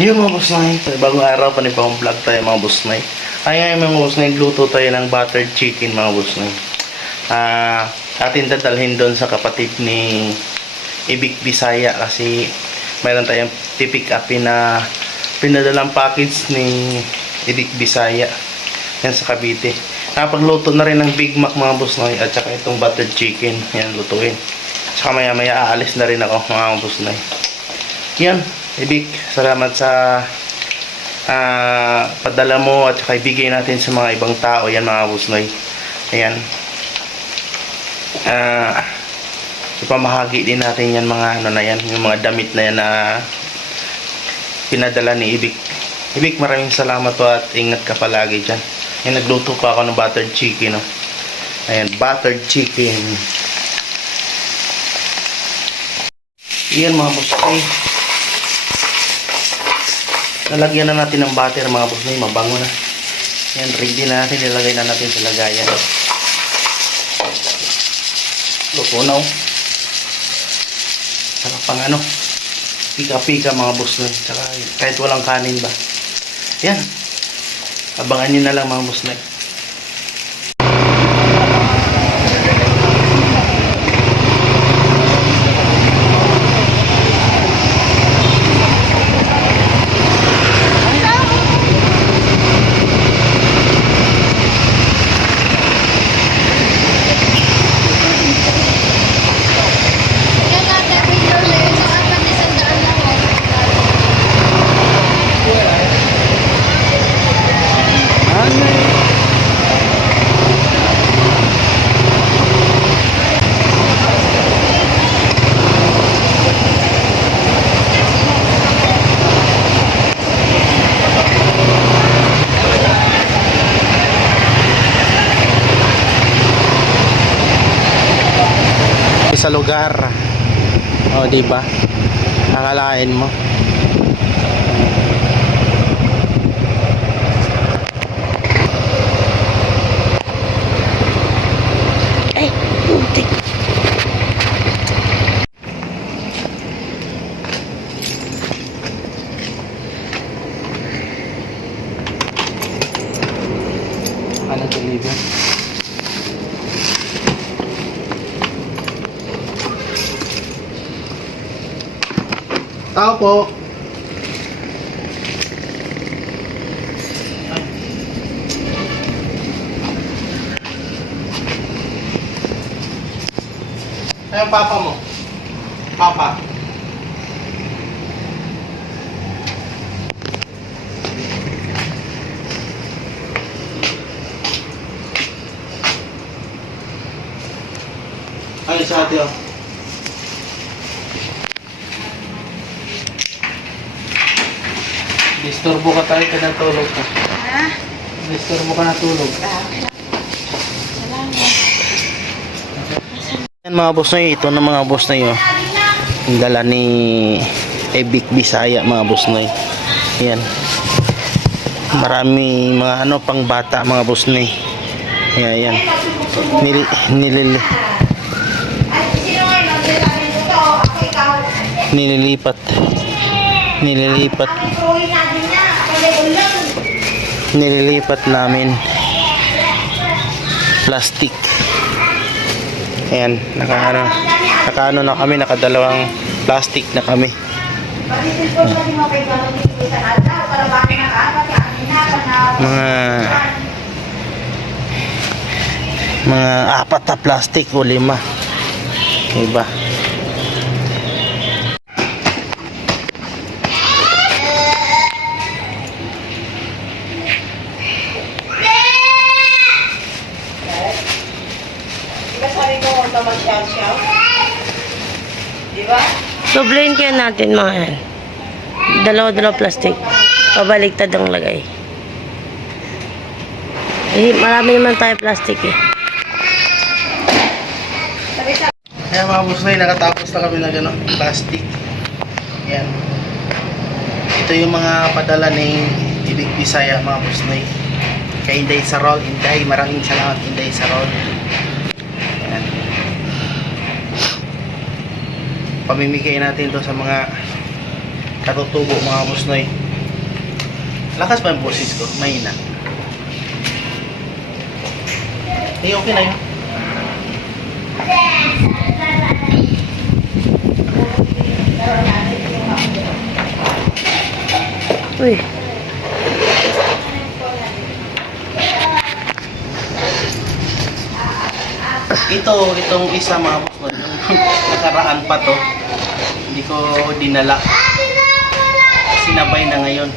Yun mga boss Nay, bagong araw pa pang vlog tayo mga boss Nay. Ay ngayon mga boss Nay, luto tayo ng buttered chicken mga boss Nay. Atin dadalhin doon sa kapatid ni Ibik Bisaya kasi mayroon tayong pipick upin na pinadalang package ni Ibik Bisaya yan sa Cavite. Napagluto na rin ng Big Mac mga boss Nay at saka itong buttered chicken, yan lutuin. Tsaka maya maya aalis na rin ako mga boss Nay. Yan Ibik, salamat sa padala mo at saka ibigay natin sa mga ibang tao. Yan mga boss Noy. Ayan. Ipamahagi din natin yan mga ano na yan, yung mga damit na yan na pinadala ni Ibik. Ibik, maraming salamat po at ingat ka palagi dyan. Yan, nagluto pa ako ng buttered chicken. No? Ayan, buttered chicken. Yan mga boss Noy. Lalagyan na natin ng butter mga boss Noy, mabango na. Yan, ready na natin, nilagay na natin sa lagayan. Luto na oh. Sarap pang ano, pika-pika mga boss Noy. Saka kahit walang kanin ba. Yan, abangan nyo na lang mga boss Noy. Sa lugar. O, di ba? Akalain mo. Ay, putik. Ano deliver? Tao po. Ay, papa mo. Papa. Ay, sa ate oh. Disturbo ka tayo ka ng tulog ka. Ha? Disturbo ka na tulog. Salamat. Yan mga boss na yun. Ito na mga boss na yun. Ang dala ni Ibik Bisaya mga boss na yun. Yan. Marami mga ano pang bata mga boss na yun. Yan. Nililipat namin plastic. Ayan, nakaano na kami, nakadalawang plastic na kami. Mga apat na plastic o 5. Diba? Doblein kaya natin mga yan. Dalawa plastic. Pabaliktad ang lagay. Eh, marami naman tayo plastic eh. Kaya mga boss Noy, nakatapos na kami ng gano'n, plastic. Yan. Ito yung mga padala ni Ibig Bisaya mga boss Noy. Kay Inday Sarol. Inday, maraming salamat Inday Sarol. Yan. Pamimigay natin to sa mga katutubo mga boss Noy. Lakas ba yung boses ko? Mahina. Eh, okay na yun. Uy. Itong isa mga boss Noy, nakaraan pa to. Hindi ko dinala. Sinabay na ngayon.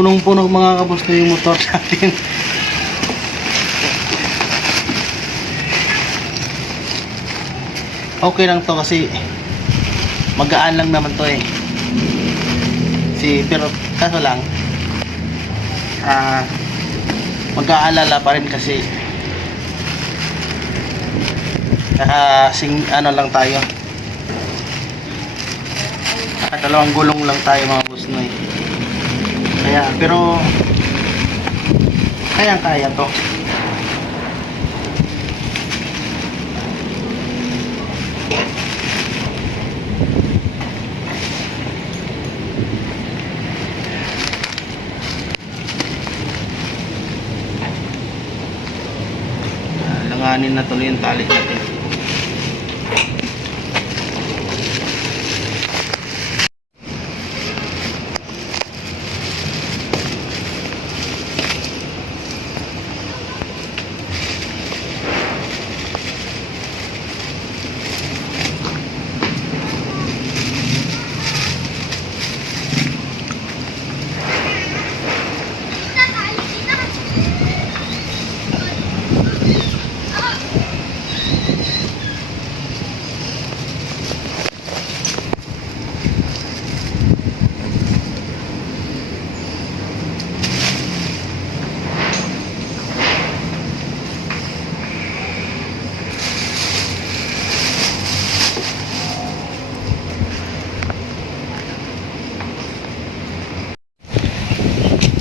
punong-puno mga kabos na yung motor natin. Okay lang to kasi magaan lang naman to eh. Pero kaso lang mag-aalala pa rin kasi ano lang tayo, dalawang gulong lang tayo mga boss no eh. Kaya pero kaya to. Langanin na tuloy yung tali natin.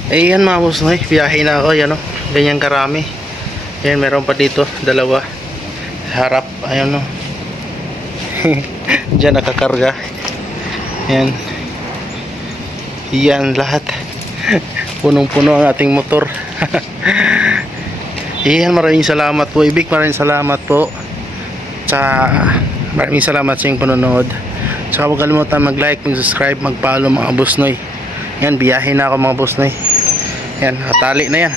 Ayan mga boss no, biyahe na ako, yan o, ganyan karami. Ayan, meron pa dito, dalawa harap, ayan o. Diyan nakakarga. Ayan. Yan lahat. Punong-puno ang ating motor. Ayan, maraming salamat po Ibig, maraming salamat po maraming salamat sa inyong panonood. Saka huwag kalimutan mag-like, mag-subscribe, mag-follow mga boss noy. Yan, biyahe na ako mga boss noy. Yan, tali na yan.